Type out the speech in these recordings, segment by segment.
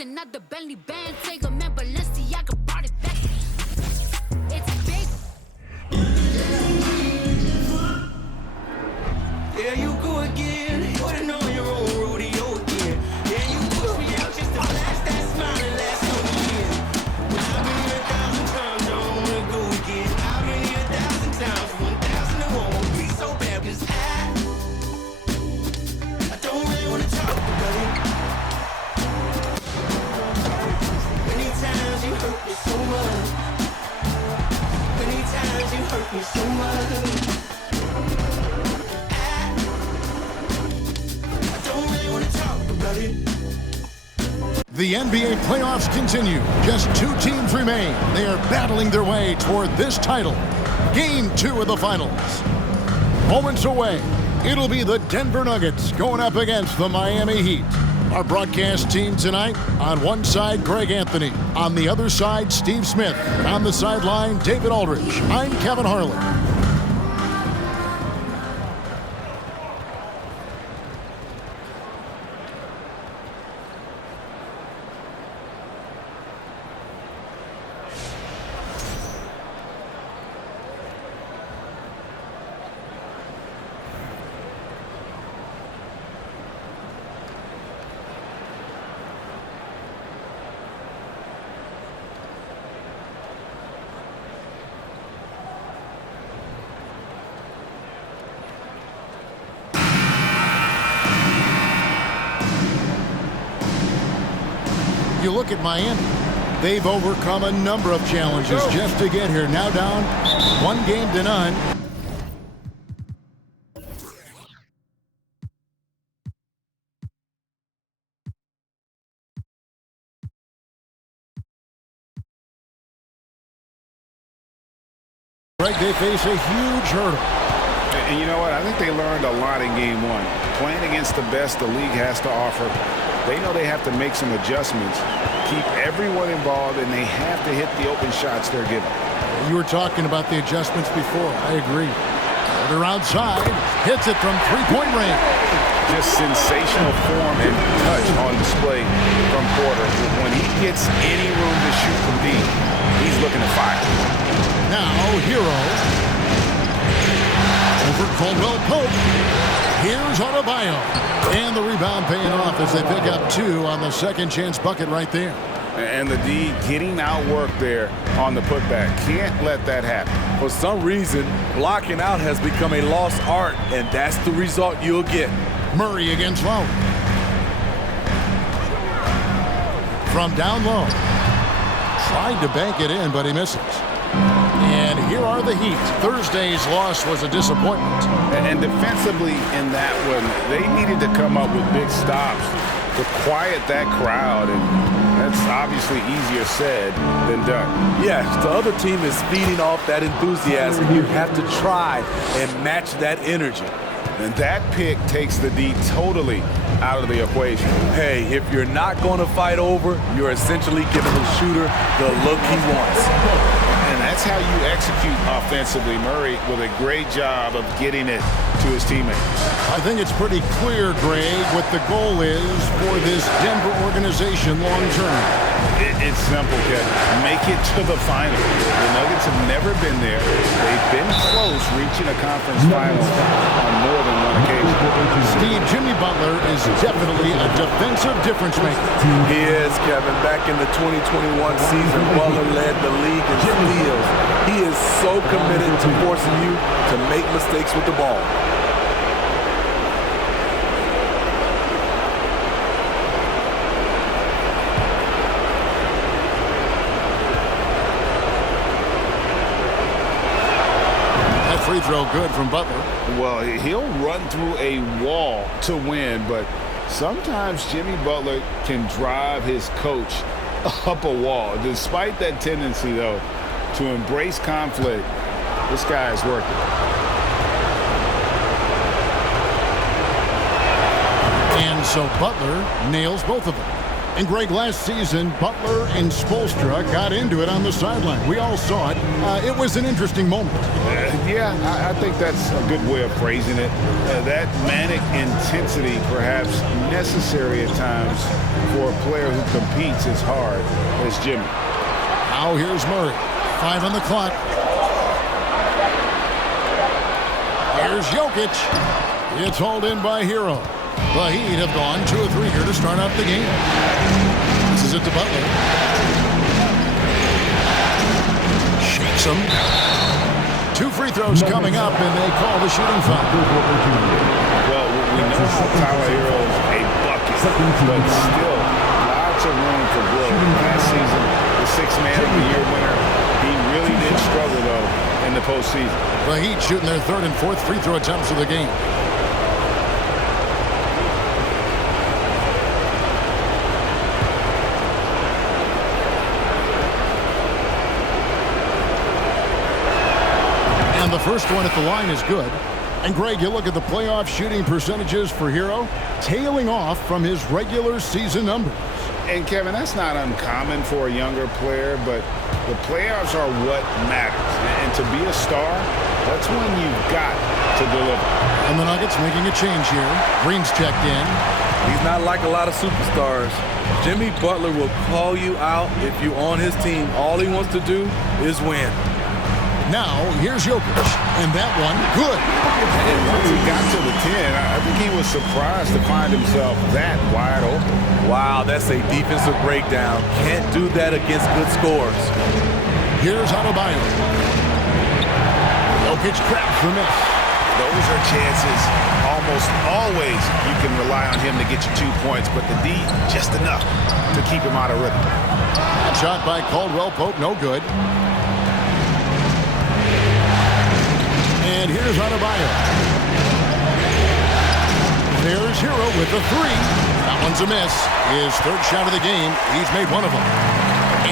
bustin' out the Bentley band. Take a man, Balenciaga brought it back. It's big. There you go again, putting on your own rodeo again. Yeah, you push me out just to flash that smile and last on the year. But I've been here 1,000 times, I don't wanna go again. I've been here 1,000 times, 1,001 won't be so bad, 'cause I don't really wanna talk about it. Many times you hurt me so much. Many times you hurt me so much. The NBA playoffs continue. Just 2 teams remain. They are battling their way toward this title. Game 2 of the finals. Moments away, it'll be the Denver Nuggets going up against the Miami Heat. Our broadcast team tonight, on one side, Greg Anthony. On the other side, Steve Smith. On the sideline, David Aldridge. I'm Kevin Harlan. You look at Miami. They've overcome a number of challenges just to get here. Now down 1-0. Greg, they face a huge hurdle. And you know what? I think they learned a lot in Game 1. Playing against the best the league has to offer, they know they have to make some adjustments, keep everyone involved, and they have to hit the open shots they're given. You were talking about the adjustments before. I agree. Porter outside, hits it from three-point range. Just sensational form and touch on display from Porter. When he gets any room to shoot from deep, he's looking to fire. Now, Hero. Over Caldwell Pope. Here's Adebayo. And the rebound paying off as they pick up 2 on the second chance bucket right there. And the D getting outworked there on the putback. Can't let that happen. For some reason, blocking out has become a lost art, and that's the result you'll get. Murray against Lowry. From down low. Tried to bank it in, but he misses. And here are the Heat. Thursday's loss was a disappointment. And defensively in that one, they needed to come up with big stops to quiet that crowd. And that's obviously easier said than done. Yes, the other team is feeding off that enthusiasm. You have to try and match that energy. And that pick takes the D totally out of the equation. Hey, if you're not going to fight over, you're essentially giving the shooter the look he wants. And that's how you execute offensively. Murray with a great job of getting it to his teammates. I think it's pretty clear, Greg, what the goal is for this Denver organization long term. It's simple, Kevin. Make it to the final. The Nuggets have never been there. They've been close reaching a conference final on more than one occasion. Steve, Jimmy Butler is definitely a defensive difference maker. He is, Kevin. Back in the 2021 season, Butler led the league in steals. He is so committed to forcing you to make mistakes with the ball. Free throw good from Butler. Well, he'll run through a wall to win, but sometimes Jimmy Butler can drive his coach up a wall. Despite that tendency, though, to embrace conflict, this guy is worth it. And so Butler nails both of them. And Greg, last season, Butler and Spoelstra got into it on the sideline. We all saw it. It was an interesting moment. Yeah, I think that's a good way of phrasing it. That manic intensity, perhaps necessary at times for a player who competes as hard as Jimmy. Now here's Murray. 5 on the clock. Here's Jokic. It's hauled in by Hero. The Heat have gone 2 of 3 here to start out the game. This is it to Butler. Shakes him. 2 free throws coming up, and they call the shooting foul. Well, we know how Tyler Hero is a bucket, but still lots of room for growth. Last season, the 6th Man of the Year winner, he really did struggle, though, in the postseason. The Heat shooting their 3rd and 4th free throw attempts of the game. And the first one at the line is good. And Greg, you look at the playoff shooting percentages for Hero, tailing off from his regular season numbers. And Kevin, that's not uncommon for a younger player, but the playoffs are what matters. And to be a star, that's when you've got to deliver. And the Nuggets making a change here. Green's checked in. He's not like a lot of superstars. Jimmy Butler will call you out if you're on his team. All he wants to do is win. Now, here's Jokic. And that one, good. And once he got to the 10, I think he was surprised to find himself that wide open. Wow, that's a defensive breakdown. Can't do that against good scores. Here's Adebayo. Jokic grabs the miss. Those are chances. Almost always you can rely on him to get you 2 points, but the D, just enough to keep him out of rhythm. Shot by Caldwell Pope, no good. And here's Adebayo. There's Hero with the 3. That one's a miss. His 3rd shot of the game. He's made one of them.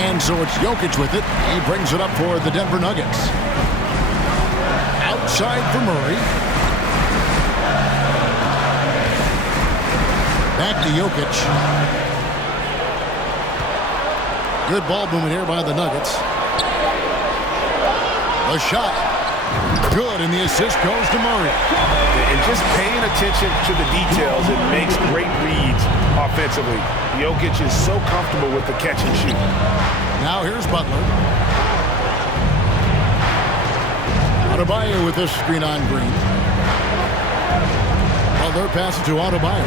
And so it's Jokic with it. He brings it up for the Denver Nuggets. Outside for Murray. Back to Jokic. Good ball movement here by the Nuggets. A shot. Good, and the assist goes to Murray. And just paying attention to the details, it makes great reads offensively. Jokic is so comfortable with the catch and shoot. Now here's Butler. Adebayo with this screen on Green. Butler passes to Adebayo.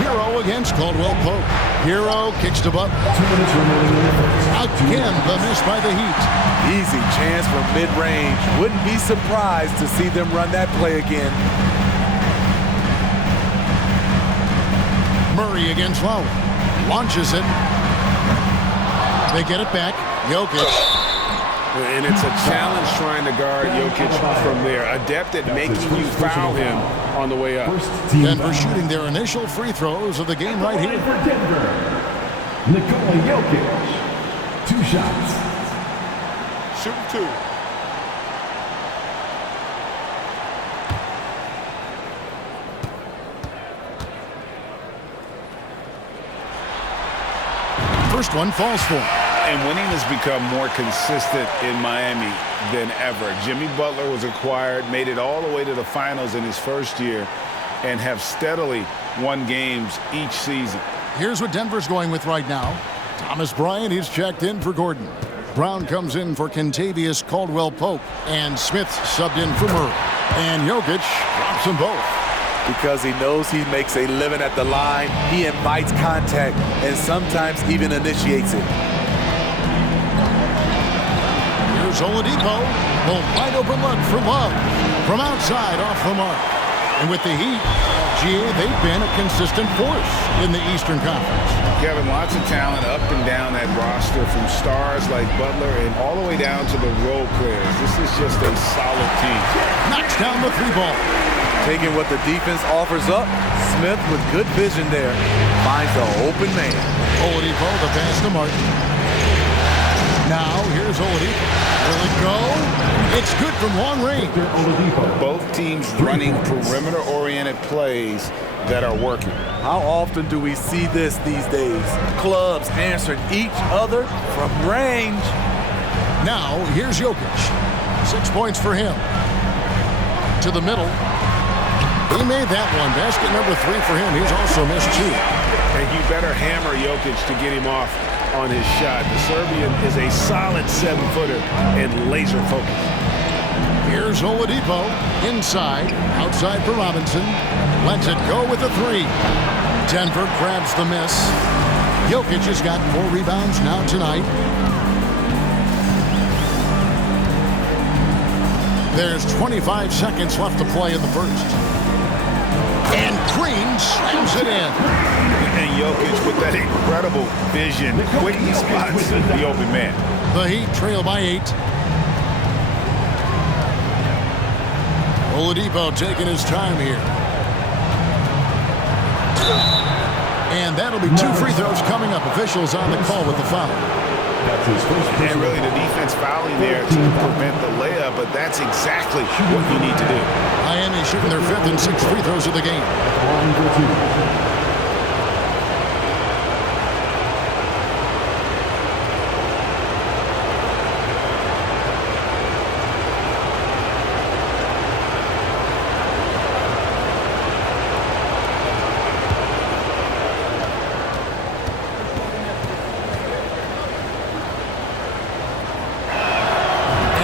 Hero against Caldwell Pope. Hero kicks to Butler. Again, the miss by the Heat. Easy chance from mid-range. Wouldn't be surprised to see them run that play again. Murray against Lowry. Launches it. They get it back. Jokic. And it's a challenge trying to guard Jokic from there. Adept at making you foul him on the way up. Denver shooting their initial free throws of the game right here. For Denver, Nikola Jokic, 2 shots. Shoot 2. First one falls for him. And winning has become more consistent in Miami than ever. Jimmy Butler was acquired, made it all the way to the finals in his first year, and have steadily won games each season. Here's what Denver's going with right now. Thomas Bryant, he's checked in for Gordon. Brown comes in for Kentavious Caldwell-Pope. And Smith subbed in for Murray. And Jokic drops them both. Because he knows he makes a living at the line, he invites contact and sometimes even initiates it. Here's Oladipo. A wide open look for Love. From outside, off the mark. And with the Heat, they've been a consistent force in the Eastern Conference. Kevin, lots of talent up and down that roster, from stars like Butler and all the way down to the role players. This is just a solid team. Knocks down the 3 ball. Taking what the defense offers up, Smith with good vision there finds the open man. Oladipo, the pass to Martin. Now, here's Oladipo. Will it go? It's good from long range. Both teams running perimeter-oriented plays. that are working. How often do we see this these days? Clubs answering each other from range. Now, here's Jokic. 6 points for him. To the middle. He made that one. Basket number 3 for him. He's also missed 2. And you better hammer Jokic to get him off on his shot. The Serbian is a solid 7-footer and laser focused. Here's Oladipo. Inside. Outside for Robinson. Lets it go with a 3. Denver grabs the miss. Jokic has got 4 rebounds now tonight. There's 25 seconds left to play in the first. And Green slams it in. And Jokic with that incredible vision, quickly spots the open man. The Heat trail by 8. Oladipo taking his time here. And that'll be 2 free throws coming up. Officials on the call with the foul. That's his first. And really the defense fouling there to prevent the layup, but that's exactly what you need to do. Miami shooting their 5th and 6th free throws of the game.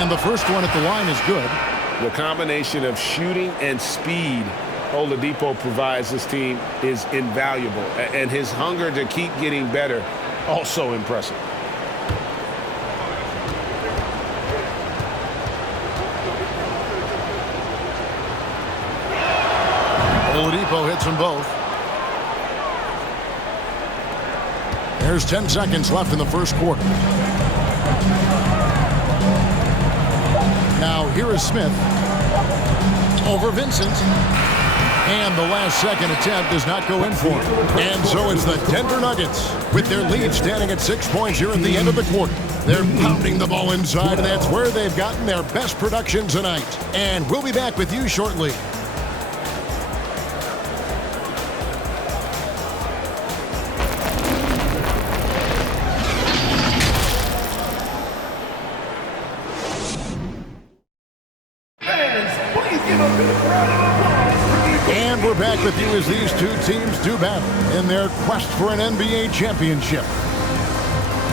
The first one at the line is good. The combination of shooting and speed Oladipo provides this team is invaluable. And his hunger to keep getting better, also impressive. Oladipo hits them both. There's 10 seconds left in the first quarter. Now, here is Smith over Vincent. And the last second attempt does not go in for him. And so it's the Denver Nuggets with their lead standing at 6 points here at the end of the quarter. They're pounding the ball inside, and that's where they've gotten their best production tonight. And we'll be back with you shortly. And we're back with you as these 2 teams do battle in their quest for an NBA championship.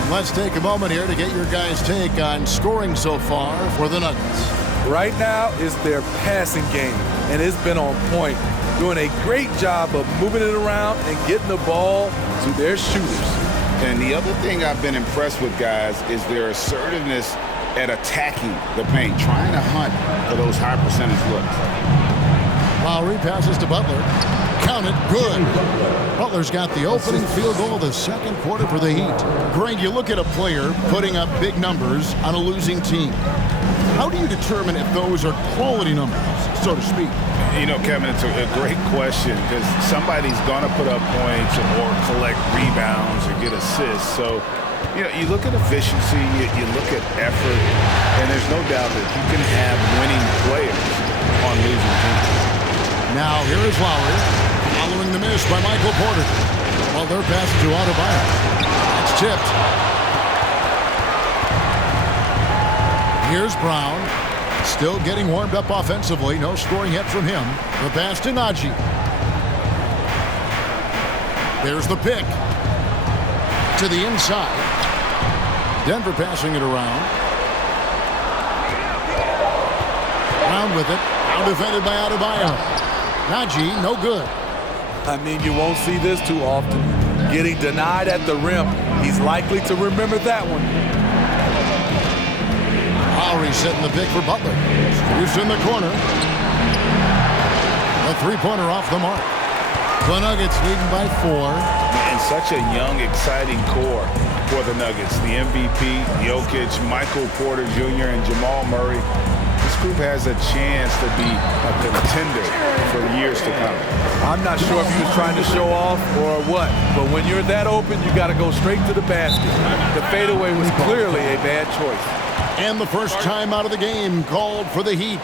Let's take a moment here to get your guys' take on scoring so far for the Nuggets. Right now is their passing game, and it's been on point. Doing a great job of moving it around and getting the ball to their shooters. And the other thing I've been impressed with, guys, is their assertiveness at attacking the paint, trying to hunt for those high percentage looks. Lowry passes to Butler. Count it. Good. Butler's got the opening field goal of the second quarter for the Heat. Greg, you look at a player putting up big numbers on a losing team. How do you determine if those are quality numbers, so to speak? You know, Kevin, it's a great question because somebody's going to put up points or collect rebounds or get assists. So, you know, you look at efficiency, you look at effort, and there's no doubt that you can have winning players on losing teams. Now, here is Lowry, following the miss by Michael Porter. Well, their pass to Adebayo. That's tipped. Here's Brown, still getting warmed up offensively. No scoring yet from him. The pass to Najee. There's the pick. To the inside. Denver passing it around. Brown with it. Now defended by Adebayo. Najee, no good. I mean, you won't see this too often. Getting denied at the rim. He's likely to remember that one. Lowry setting the pick for Butler. He's in the corner. A three-pointer off the mark. The Nuggets leading by 4. And such a young, exciting core for the Nuggets. The MVP, Jokic, Michael Porter Jr., and Jamal Murray. This group has a chance to be a contender for years to come. I'm not sure if he was trying to show off or what, but when you're that open, you got to go straight to the basket. The fadeaway was clearly a bad choice. And the first time out of the game called for the Heat.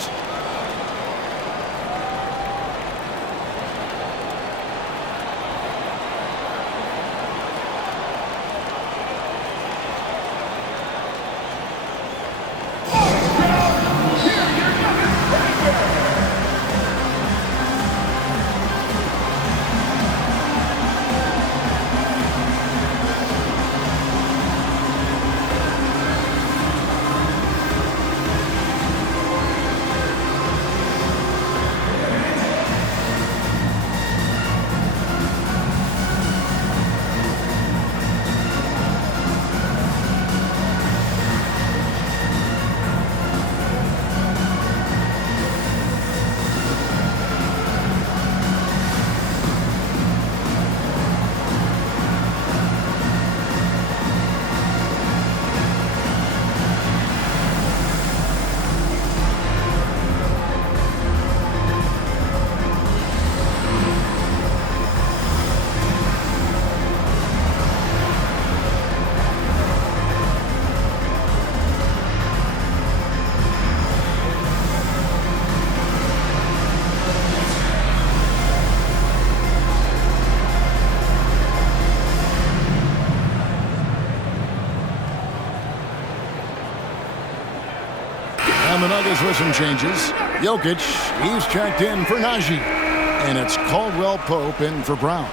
And the Nuggets with some changes. Jokic, he's checked in for Najee. And it's Caldwell Pope in for Brown.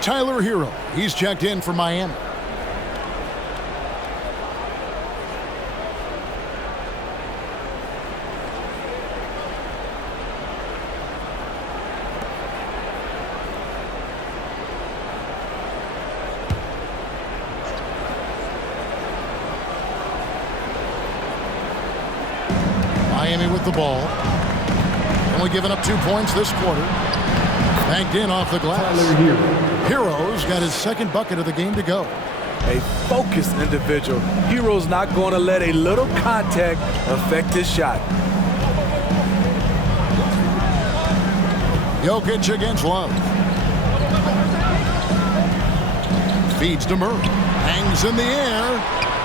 Tyler Hero, he's checked in for Miami. Miami with the ball. Only giving up 2 points this quarter. Banked in off the glass. Hero's got his second bucket of the game to go. A focused individual. Hero's not going to let a little contact affect his shot. Jokic against Love. Feeds to Murray. Hangs in the air.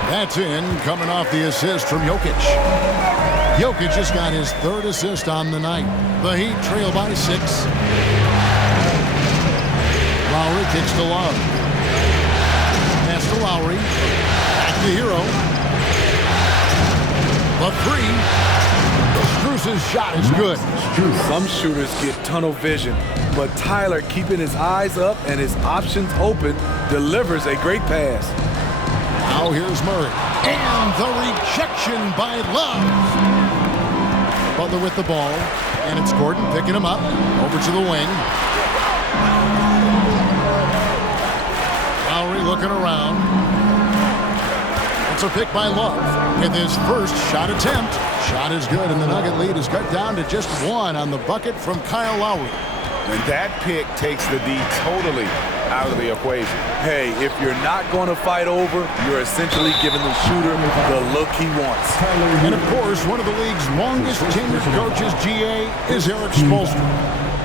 That's in, coming off the assist from Jokic. Jokic just got his third assist on the night. The Heat trail by 6. Lowry kicks to Love. Pass to Lowry. Back to Hero. The 3. Strus's shot is good. Some shooters get tunnel vision, but Tyler, keeping his eyes up and his options open, delivers a great pass. Now here's Murray. And the rejection by Love. Butler with the ball. And it's Gordon picking him up. Over to the wing. Lowry looking around. It's a pick by Love with his first shot attempt. Shot is good, and the Nugget lead is cut down to just 1 on the bucket from Kyle Lowry. And that pick takes the D totally out of the equation. Hey, if you're not going to fight over, you're essentially giving the shooter the look he wants. And of course, one of the league's longest tenured coaches, GA, is Eric Spoelstra.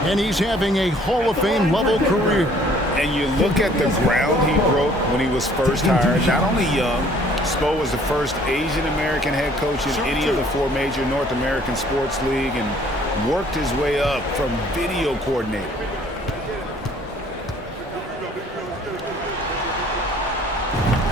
And he's having a Hall of Fame level career. And you look at the ground he broke when he was first hired. Not only young, Spo was the first Asian American head coach in any of the 4 major North American sports league and worked his way up from video coordinator.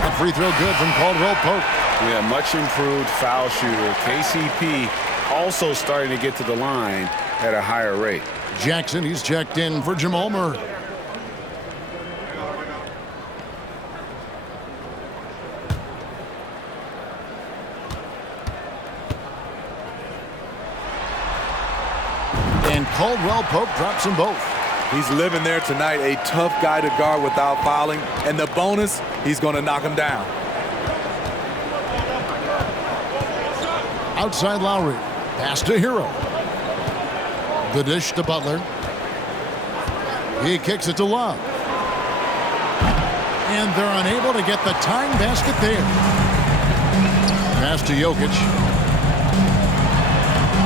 That free throw good from Caldwell Pope. Yeah, much improved foul shooter. KCP also starting to get to the line at a higher rate. Jackson, he's checked in for Jamal Murray. And Caldwell Pope drops them both. He's living there tonight, a tough guy to guard without fouling. And the bonus, he's going to knock him down. Outside Lowry. Pass to Hero. The dish to Butler. He kicks it to Love. And they're unable to get the tying basket there. Pass to Jokic.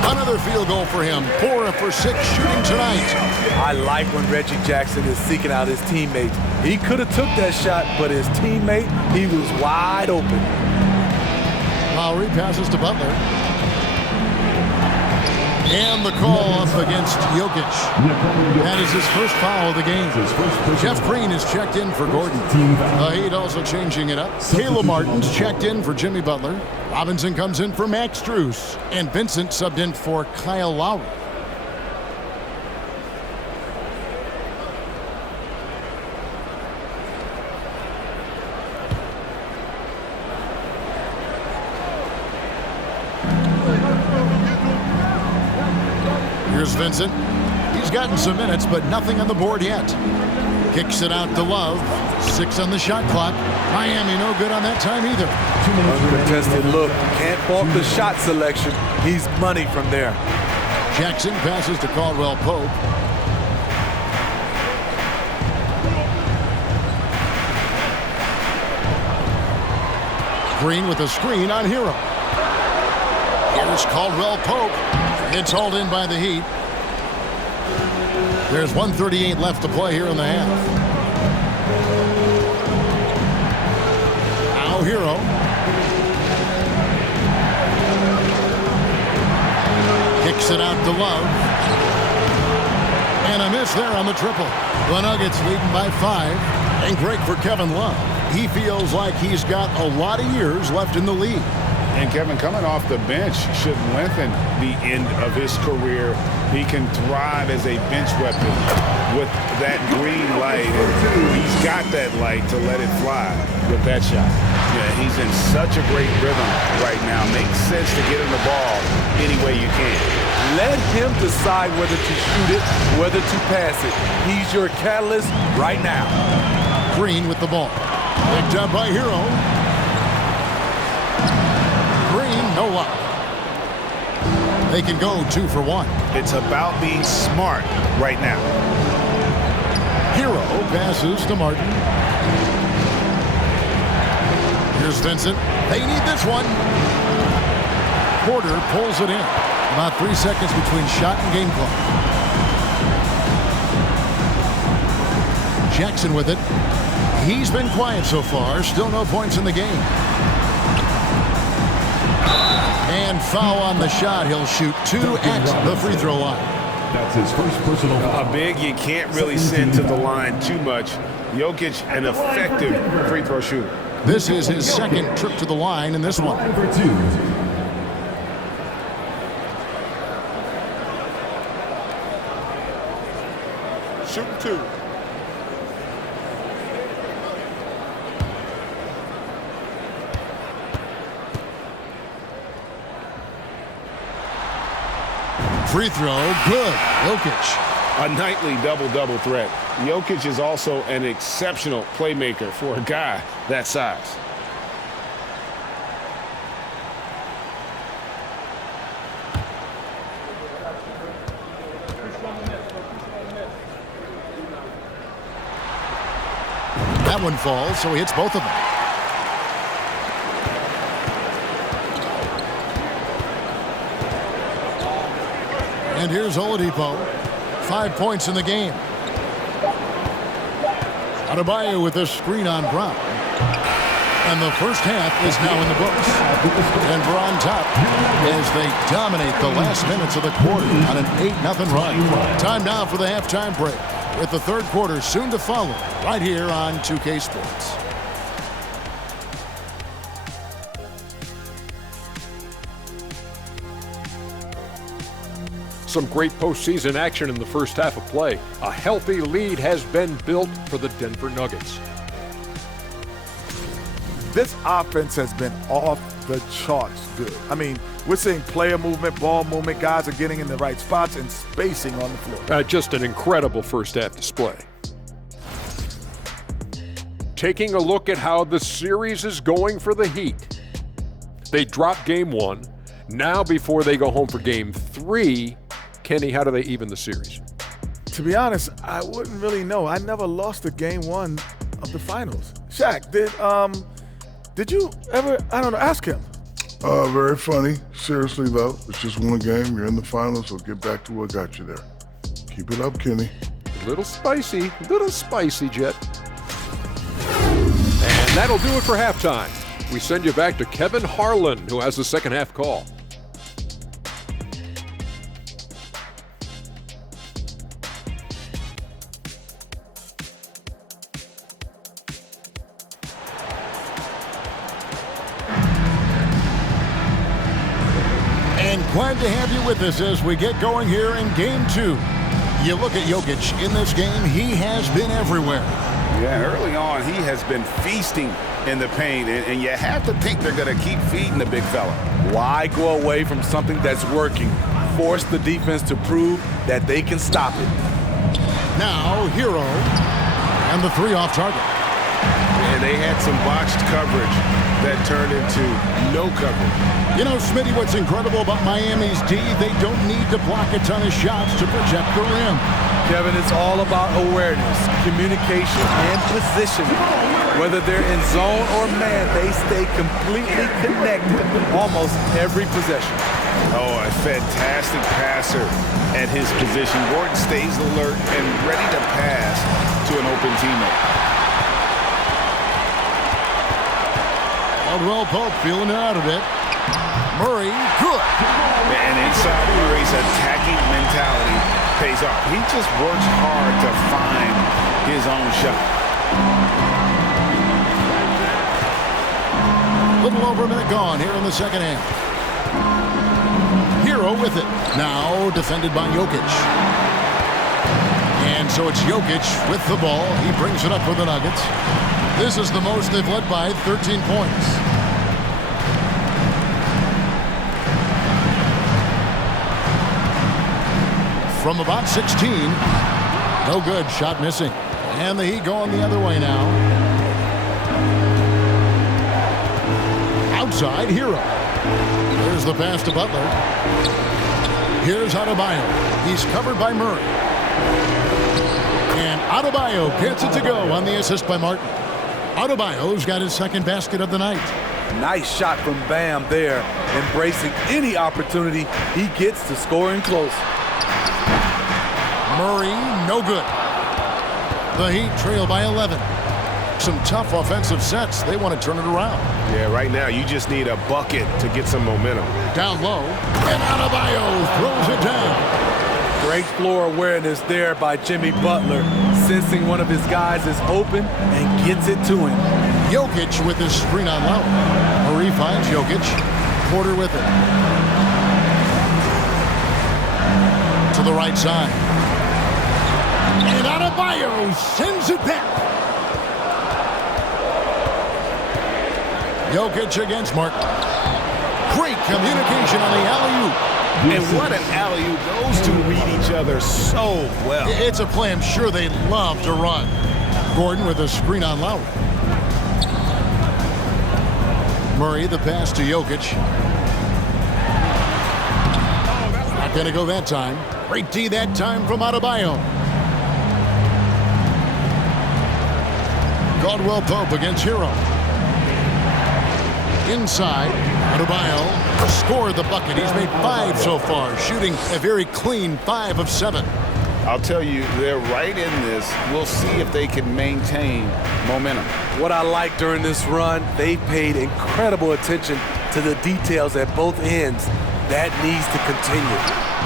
Another field goal for him. 4 for 6 shooting tonight. I like when Reggie Jackson is seeking out his teammates. He could have took that shot, but his teammate, he was wide open. Lowry passes to Butler. And the call up against Jokic. That is his first foul of the game. Jeff Green is checked in for Gordon. The Heat also changing it up. Caleb Martin's checked in for Jimmy Butler. Robinson comes in for Max Strus. And Vincent subbed in for Kyle Lowry. Here's Vincent. He's gotten some minutes, but nothing on the board yet. Kicks it out to Love. 6 on the shot clock. Miami no good on that time either. Uncontested look. Can't fault the shot selection. He's money from there. Jackson passes to Caldwell Pope. Green with a screen on Hero. Here's Caldwell Pope. It's hauled in by the Heat. There's 1:38 left to play here in the half. Now Hero. Kicks it out to Love. And a miss there on the triple. The Nuggets leading by 5. And great for Kevin Love. He feels like he's got a lot of years left in the league. And Kevin, coming off the bench should lengthen the end of his career. He can thrive as a bench weapon with that green light. And he's got that light to let it fly with that shot. Yeah, he's in such a great rhythm right now. Makes sense to get him the ball any way you can. Let him decide whether to shoot it, whether to pass it. He's your catalyst right now. Green with the ball. Picked up by Hero. Green, no luck. They can go 2 for 1. It's about being smart right now. Hero passes to Martin. Here's Vincent. They need this one. Porter pulls it in. About 3 seconds between shot and game clock. Jackson with it. He's been quiet so far. Still no points in the game. And foul on the shot. He'll shoot 2 at the free throw line. That's his first personal foul. A big you can't really send to the line too much. Jokic, an effective free throw shooter. This is his second trip to the line in this one. Line for 2. Shooting 2. Free throw, good. Jokic. A nightly double-double threat. Jokic is also an exceptional playmaker for a guy that size. That one falls, so he hits both of them. And here's Oladipo. 5 points in the game. Adebayo with a screen on Brown. And the first half is now in the books. Denver on top as they dominate the last minutes of the quarter on an 8-0 run. Time now for the halftime break, with the third quarter soon to follow right here on 2K Sports. Some great postseason action in the first half of play. A healthy lead has been built for the Denver Nuggets. This offense has been off the charts good. I mean, we're seeing player movement, ball movement. Guys are getting in the right spots and spacing on the floor. Just an incredible first half display. Taking a look at how the series is going for the Heat. They dropped game 1. Now before they go home for game 3, Kenny, how do they even the series? To be honest, I wouldn't really know. I never lost a game 1 of the finals. Shaq, did you ever, I don't know, ask him. Very funny. Seriously, though, it's just one game. You're in the finals, so get back to what got you there. Keep it up, Kenny. Little spicy, Jet. And that'll do it for halftime. We send you back to Kevin Harlan, who has the second half call. Glad to have you with us as we get going here in game 2. You look at Jokic in this game, he has been everywhere. Yeah, early on, he has been feasting in the paint, and you have to think they're going to keep feeding the big fella. Why go away from something that's working? Force the defense to prove that they can stop it. Now, Hero, and the 3 off target. And they had some botched coverage that turned into no coverage. You know, Smitty, what's incredible about Miami's D, they don't need to block a ton of shots to protect the rim. Kevin, it's all about awareness, communication, and positioning. Whether they're in zone or man, they stay completely connected almost every possession. Oh, a fantastic passer at his position. Gordon stays alert and ready to pass to an open teammate. Caldwell Pope feeling it out a bit. Murray, good. And inside Murray's attacking mentality pays off. He just works hard to find his own shot. Little over a minute gone here in the second half. Hero with it. Now defended by Jokic. And so it's Jokic with the ball. He brings it up for the Nuggets. This is the most they've led by 13 points. From about 16. No good. Shot missing. And the Heat going the other way now. Outside, Hero. There's the pass to Butler. Here's Adebayo. He's covered by Murray. And Adebayo gets it to go on the assist by Martin. Adebayo's got his second basket of the night. Nice shot from Bam there, embracing any opportunity he gets to scoring close. Murray, no good. The Heat trail by 11. Some tough offensive sets. They want to turn it around. Yeah, right now you just need a bucket to get some momentum. Down low, and Adebayo throws it down. Great floor awareness there by Jimmy Butler, sensing one of his guys is open and gets it to him. Jokic with his screen on low. Murray finds Jokic. Porter with it. To the right side. And Adebayo sends it back. Jokic against Martin. Great communication on the alley-oop. And what an alley-oop. Those two read each other so well. It's a play I'm sure they love to run. Gordon with a screen on Lowry. Murray, the pass to Jokic. Not going to go that time. Great D that time from Adebayo. Caldwell Pope against Hero. Inside, Adebayo scored the bucket. He's made 5 so far, shooting a very clean 5 of 7. I'll tell you, they're right in this. We'll see if they can maintain momentum. What I like during this run, they paid incredible attention to the details at both ends. That needs to continue.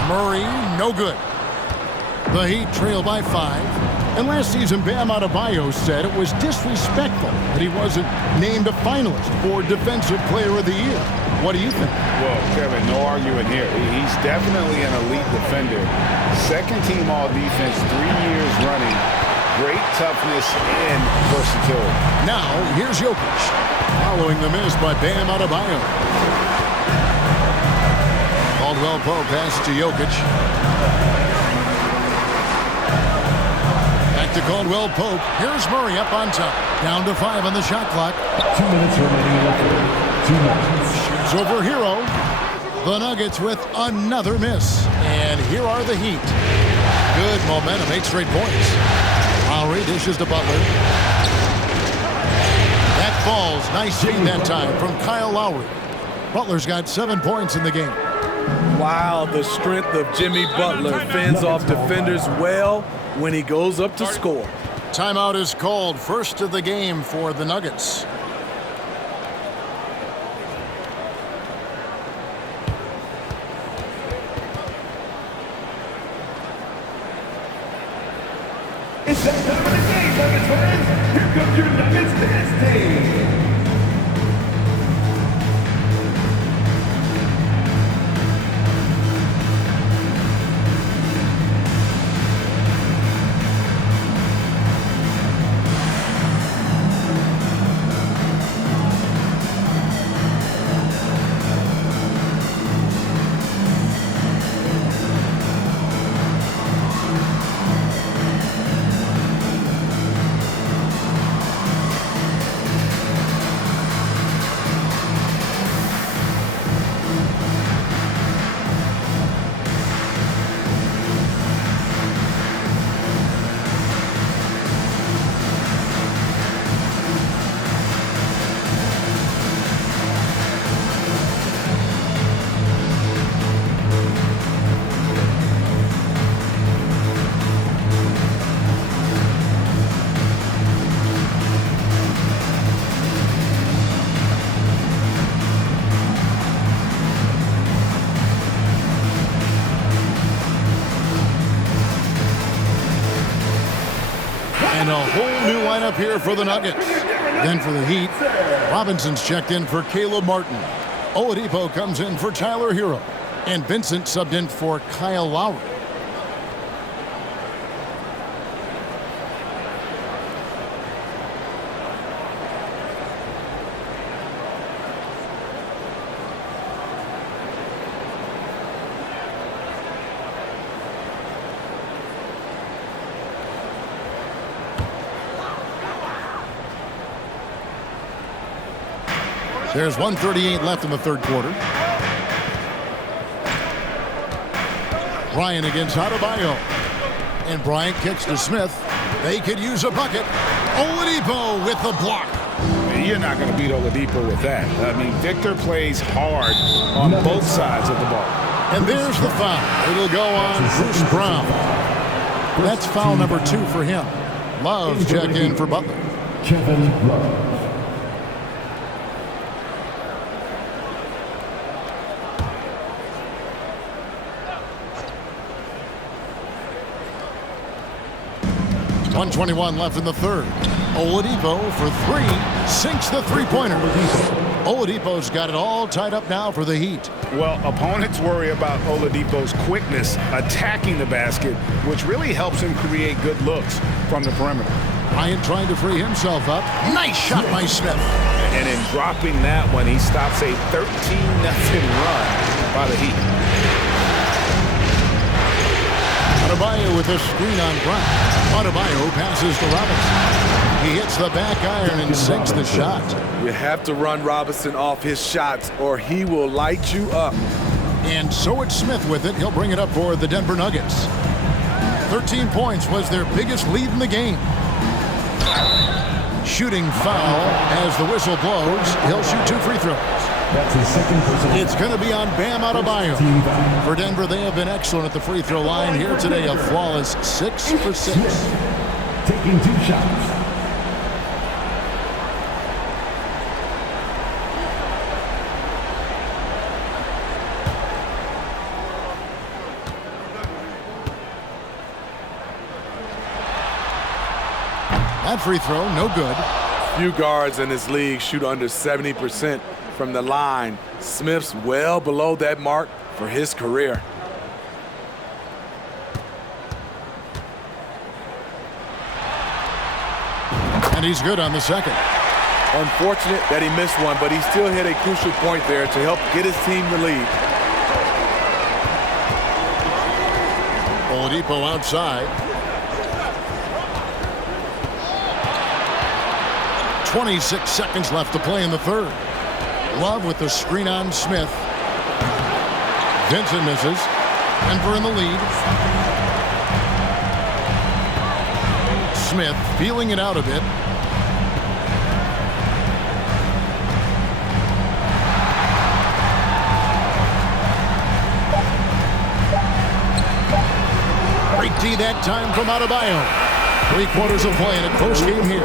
Murray, no good. The Heat trail by 5. And last season, Bam Adebayo said it was disrespectful that he wasn't named a finalist for Defensive Player of the Year. What do you think? Well, Kevin, no arguing here. He's definitely an elite defender. Second team all defense, 3 years running. Great toughness and versatility. Now, here's Jokic. Following the miss by Bam Adebayo. Caldwell Pope pass to Jokic. To Caldwell Pope. Here's Murray up on top. Down to 5 on the shot clock. 2 minutes remaining in the third. 2 minutes. Shoots over Hero. The Nuggets with another miss. And here are the Heat. Good momentum, 8 straight points. Lowry dishes to Butler. That falls. Nice feed that time from Kyle Lowry. Butler's got 7 points in the game. Wow, the strength of Jimmy Butler fends off defenders well when he goes up to score. Timeout is called. First of the game for the Nuggets. It's that time of the game, Nuggets fans. Here comes your Nuggets dance team. And a whole new lineup here for the Nuggets. Then for the Heat, Robinson's checked in for Caleb Martin. Oladipo comes in for Tyler Hero. And Vincent subbed in for Kyle Lowry. There's 1:38 left in the third quarter. Bryant against Adebayo. And Bryant kicks to Smith. They could use a bucket. Oladipo with the block. You're not going to beat Oladipo with that. I mean, Victor plays hard on both sides of the ball. And there's the foul. It'll go on Bruce Brown. That's foul number 2 for him. Love checked in for Butler. Kevin Love. .121 left in the third. Oladipo for 3. Sinks the three-pointer. Oladipo's got it all tied up now for the Heat. Well, opponents worry about Oladipo's quickness attacking the basket, which really helps him create good looks from the perimeter. Bryant trying to free himself up. Nice shot by Smith. And in dropping that one, he stops a 13-0 run by the Heat. Adebayo with a screen on Bryant. Adebayo passes to Robinson. He hits the back iron and sinks the shot. You have to run Robinson off his shots or he will light you up. And so it's Smith with it. He'll bring it up for the Denver Nuggets. 13 points was their biggest lead in the game. Shooting foul as the whistle blows. He'll shoot 2 free throws. That's his second personal. It's going to be on Bam Adebayo. For Denver, they have been excellent at the free throw line. Here today, a flawless 6 for 6. Taking 2 shots. That free throw, no good. Few guards in this league shoot under 70% from the line. Smith's well below that mark for his career. And he's good on the second. Unfortunate that he missed one, but he still hit a crucial point there to help get his team the lead. Oladipo outside. 26 seconds left to play in the third. Love with the screen on Smith. Vincent misses. Denver in the lead. Smith feeling it out a bit. Great D that time from Adebayo. 3 quarters of play in a close game here.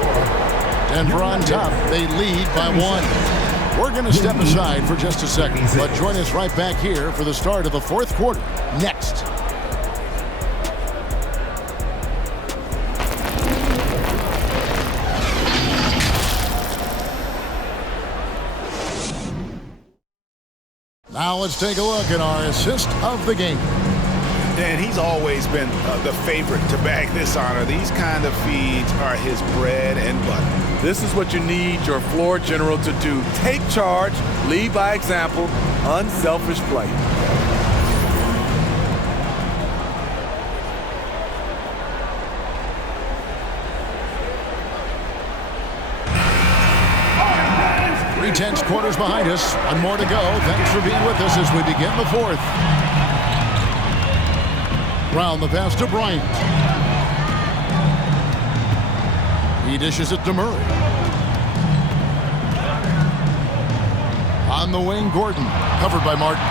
Denver on top. They lead by 1. We're going to step aside for just a second, but join us right back here for the start of the fourth quarter. Next. Now let's take a look at our assist of the game. And he's always been the favorite to bag this honor. These kind of feeds are his bread and butter. This is what you need your floor general to do. Take charge, lead by example, unselfish play. Tense quarters behind us. 1 more to go. Thanks for being with us as we begin the fourth. Brown the pass to Bryant. He dishes it to Murray. On the wing, Gordon. Covered by Martin.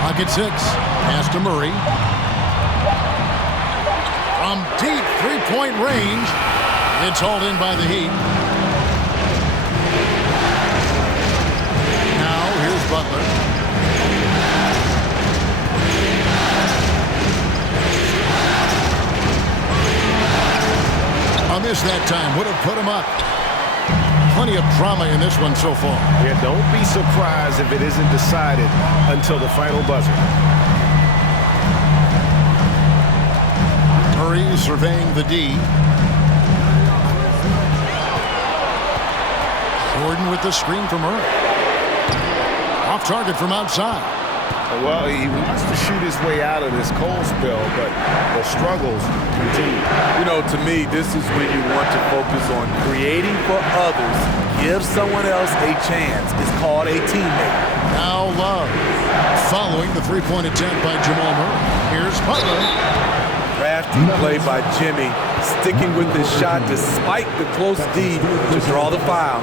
Pocket 6. Pass to Murray. From deep three-point range. It's hauled in by the Heat. Butler. A miss that time would have put him up. plenty of drama in this one so far. Yeah, don't be surprised if it isn't decided until the final buzzer. Murray surveying the D. Gordon with the screen from Murray. Off target from outside. Well, he wants to shoot his way out of this cold spell, but the struggles continue. You know, to me, this is when you want to focus on creating for others. Give someone else a chance. It's called a teammate. Now Love following the three-point attempt by Jamal Murray. Here's Butler. Crafty play by Jimmy, sticking with his shot despite the close D to draw the foul.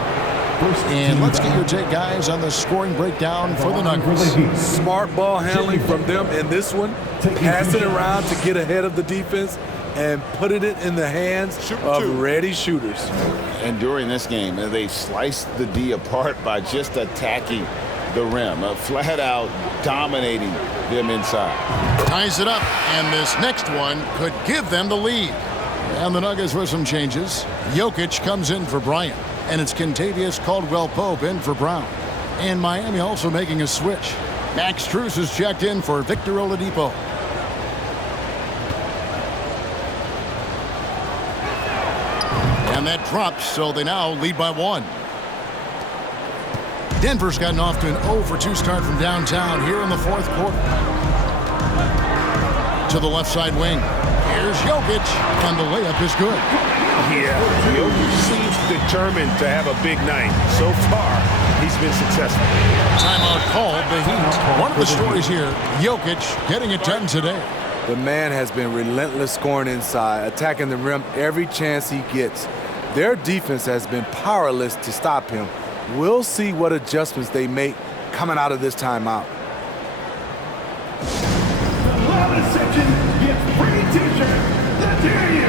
And let's get your take, guys, on the scoring breakdown for the Nuggets. Smart ball handling from them in this one, passing around to get ahead of the defense and putting it in the hands of ready shooters. And during this game, they've sliced the D apart by just attacking the rim, flat out dominating them inside. Ties it up, and this next one could give them the lead. And the Nuggets with some changes. Jokic comes in for Bryant, and it's Kentavious Caldwell-Pope in for Brown. And Miami also making a switch. Max Strus is checked in for Victor Oladipo. And that drops, so they now lead by 1. Denver's gotten off to an 0 for 2 start from downtown here in the fourth quarter. To the left side wing. Here's Jokic, and the layup is good. Yeah, Jokic seems determined to have a big night. So far, he's been successful. Timeout called the Heat. One of the stories here, Jokic getting it done today. The man has been relentless scoring inside, attacking the rim every chance he gets. Their defense has been powerless to stop him. We'll see what adjustments they make coming out of this timeout. Loudest section gets free t-shirt. Let's hear you.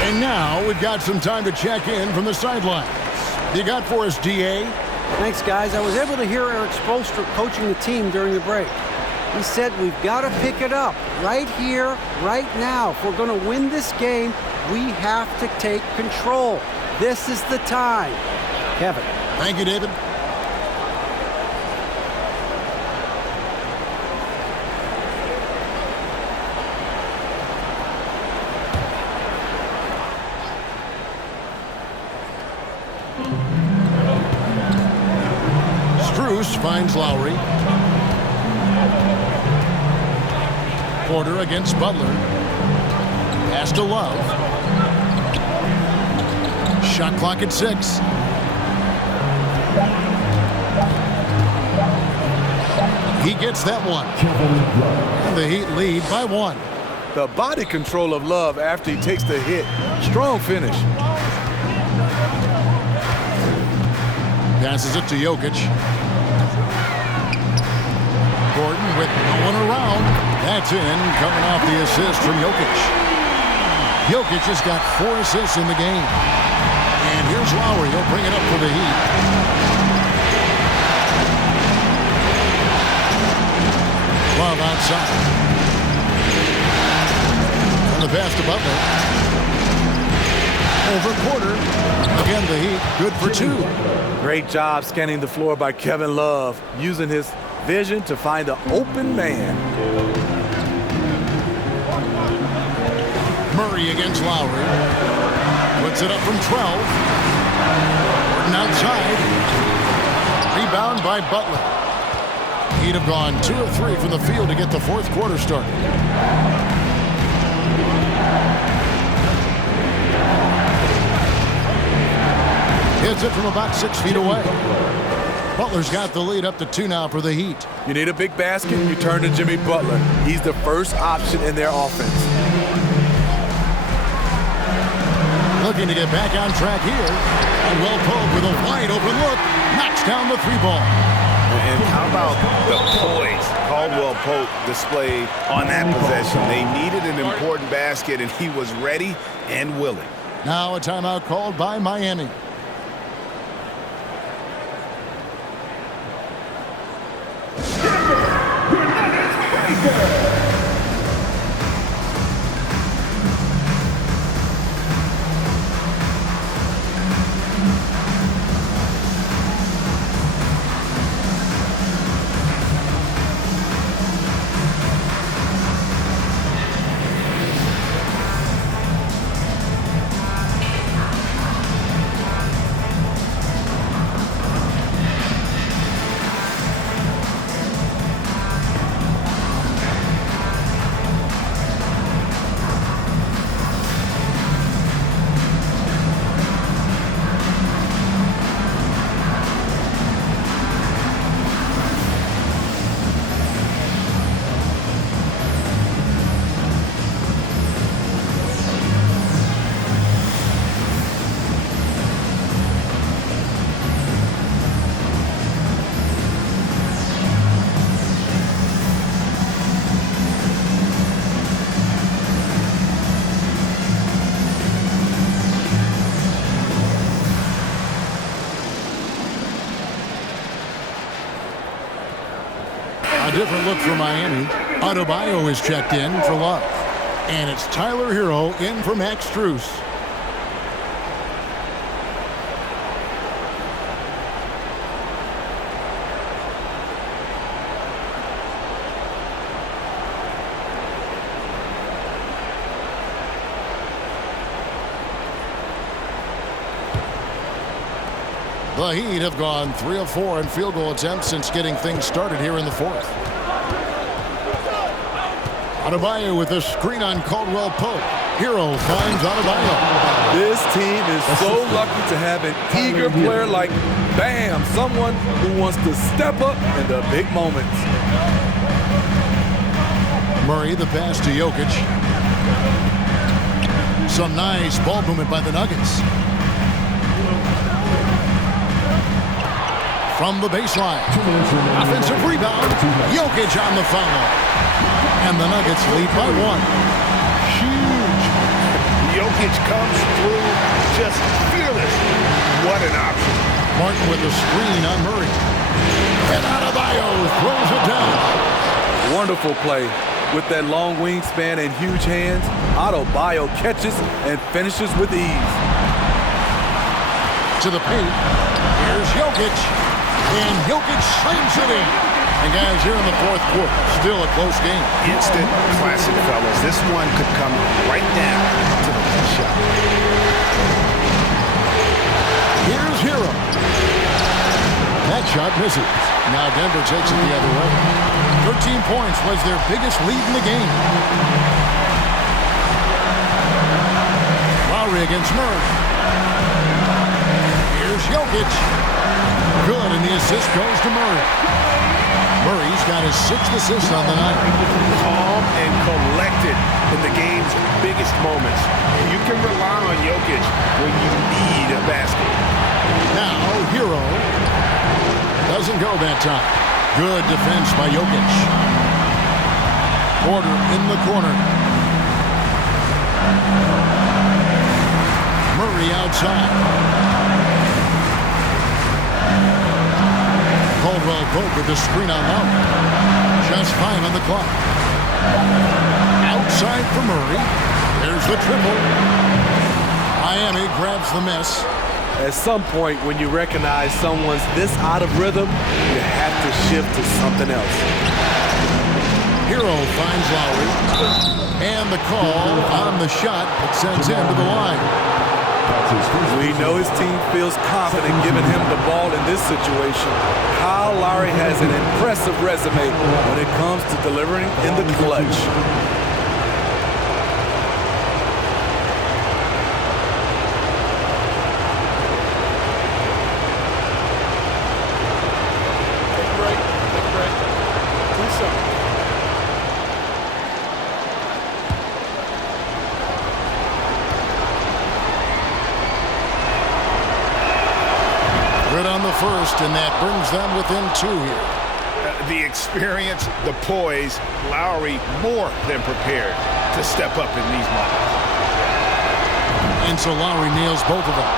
And now we've got some time to check in from the sidelines. You got for us, DA? Thanks, guys. I was able to hear Eric Spoelstra coaching the team during the break. He said we've got to pick it up right here, right now. If we're going to win this game, we have to take control. This is the time. Kevin. Thank you, David. Strus finds Lowry. Porter against Butler. Pass to Love. Shot clock at 6. He gets that one. And the Heat lead by 1. The body control of Love after he takes the hit. Strong finish. Passes it to Jokic. Gordon with no one around. That's in, coming off the assist from Jokic. Jokic has got 4 assists in the game. And here's Lowry. He'll bring it up for the Heat. Love outside. And the pass to Butler. Over quarter. Again, the Heat good for 2. Great job scanning the floor by Kevin Love, using his Vision to find the open man. Murray against Lowry. Puts it up from 12. Gordon outside. Rebound by Butler. He'd have gone 2 of 3 from the field to get the fourth quarter started. Hits it from about 6 feet away. Butler's got the lead up to 2 now for the Heat. You need a big basket, you turn to Jimmy Butler. He's the first option in their offense. Looking to get back on track here. And Will Pope with a wide open look. Knocks down the 3-ball. And how about the poise Caldwell Pope displayed on that possession? They needed an important basket, and he was ready and willing. Now a timeout called by Miami. A different look for Miami. Adebayo is checked in for Love. And it's Tyler Hero in for Max Strus. The Heat have gone 3 of 4 in field goal attempts since getting things started here in the fourth. Adebayo with a screen on Caldwell Pope. Hero finds Adebayo. This team is so lucky to have an eager player like Bam, someone who wants to step up in the big moments. Murray, the pass to Jokic. Some nice ball movement by the Nuggets. From the baseline. Offensive rebound. Jokic on the foul. And the Nuggets lead by 1. Huge. Jokic comes through just fearless. What an option. Martin with a screen on Murray. And Adebayo throws it down. Wonderful play. With that long wingspan and huge hands, Adebayo catches and finishes with ease. To the paint. Here's Jokic. And Jokic slams it in. And guys, here in the fourth quarter, still a close game. Instant classic, fellas. This one could come right down to the last shot. Here's Hero. That shot misses. Now Denver takes it the other way. 13 points was their biggest lead in the game. Lowry against Murray. Here's Jokic. Good, and the assist goes to Murray. Murray's got his 6th assist on the night. Calm and collected in the game's biggest moments. You can rely on Jokic when you need a basket. Now, Hero doesn't go that time. Good defense by Jokic. Porter in the corner. Murray outside. Caldwell Pope with the screen on Lowry. Just 5 on the clock. Outside for Murray. There's the triple. Miami grabs the miss. At some point, when you recognize someone's this out of rhythm, you have to shift to something else. Hero finds Lowry. And the call on the shot that sends him to the line. We know his team feels confident giving him the ball in this situation. Kyle Lowry has an impressive resume when it comes to delivering in the clutch. First, and that brings them within 2 here. The experience, the poise, Lowry more than prepared to step up in these moments. And so Lowry nails both of them.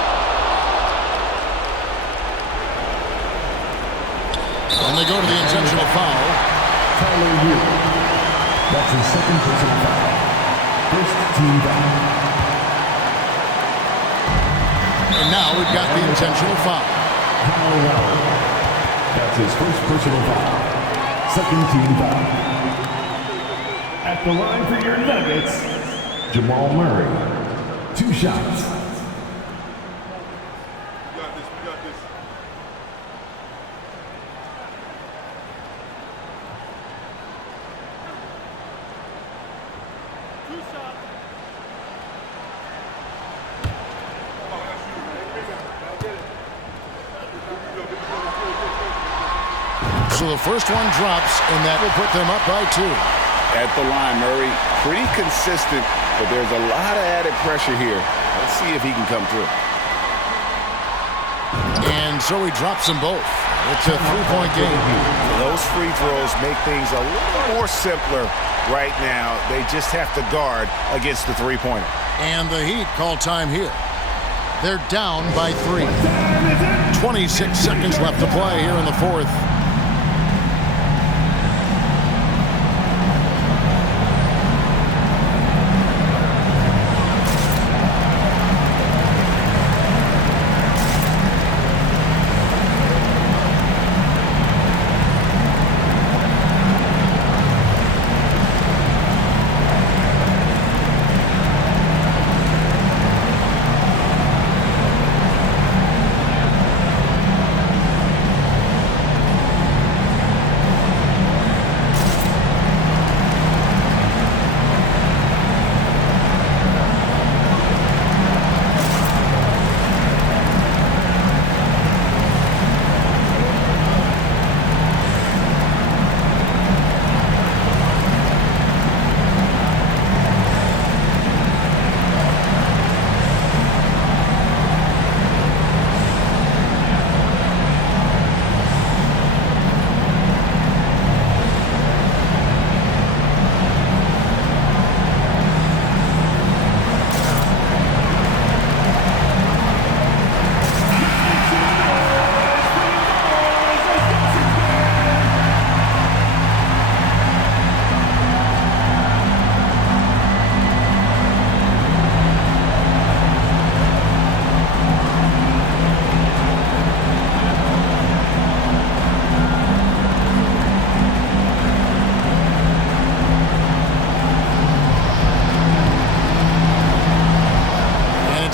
And they go to the intentional foul. Tyler Hero. That's his second personal foul. First team foul. And now we've got the intentional foul. Kyle Lowry. That's his first personal foul. Second team foul. At the line for your Nuggets, Jamal Murray. 2 shots. So the first one drops, and that will put them up by 2. At the line, Murray, pretty consistent, but there's a lot of added pressure here. Let's see if he can come through. And so he drops them both. It's a 3-point game. Those free throws make things a little more simpler right now. They just have to guard against the three-pointer. And the Heat call time here. They're down by 3. 26 seconds left to play here in the 4th.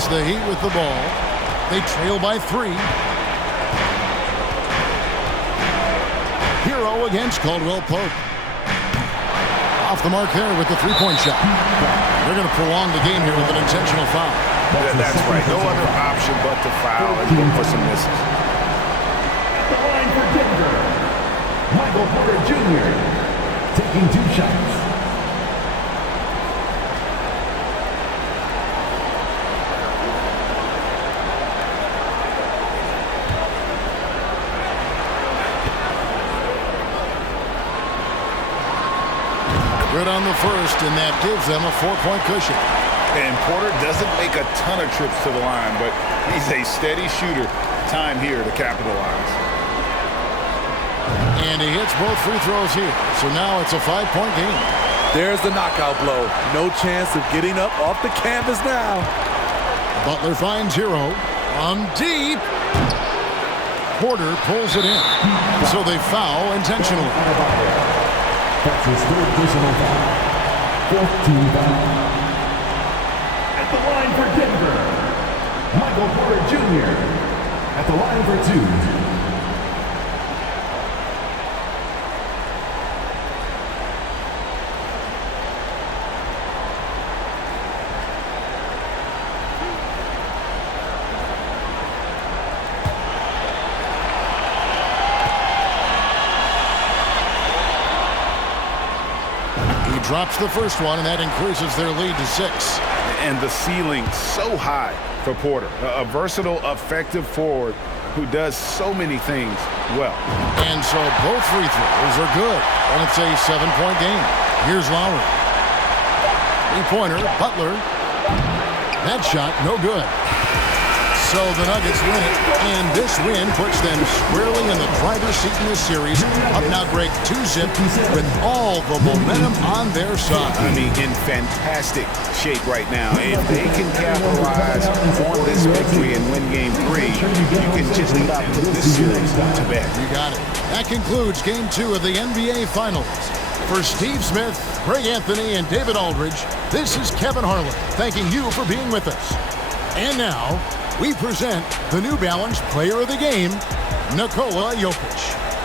The Heat with the ball. They trail by 3. Hero against Caldwell Pope. Off the mark there with the 3-point shot. They're going to prolong the game here with an intentional foul. That's right. No other option but to foul and look for some misses. The line for Denver, Michael Porter Jr. taking 2 shots. Good on the first, and that gives them a 4-point cushion. And Porter doesn't make a ton of trips to the line, but he's a steady shooter. Time here to capitalize. And he hits both free throws here. So now it's a 5-point game. There's the knockout blow. No chance of getting up off the canvas now. Butler finds Hero. From deep. Porter pulls it in. So they foul intentionally. That's his third personal foul. Fourth team foul. At the line for Denver, Michael Porter Jr. At the line for 2. Drops the first one, and that increases their lead to 6. And the ceiling so high for Porter. A versatile, effective forward who does so many things well. And so both free throws are good, and it's a 7-point game. Here's Lowry. Three-pointer, Butler. That shot, no good. So the Nuggets win it, and this win puts them squarely in the driver's seat in this series. Up now break 2-zip with all the momentum on their side. I mean, in fantastic shape right now. If they can capitalize on this victory and win game 3, you can just about put this series to bed. You got it. That concludes game 2 of the NBA Finals. For Steve Smith, Greg Anthony, and David Aldridge, this is Kevin Harlan thanking you for being with us. And now, we present the New Balance Player of the Game, Nikola Jokic.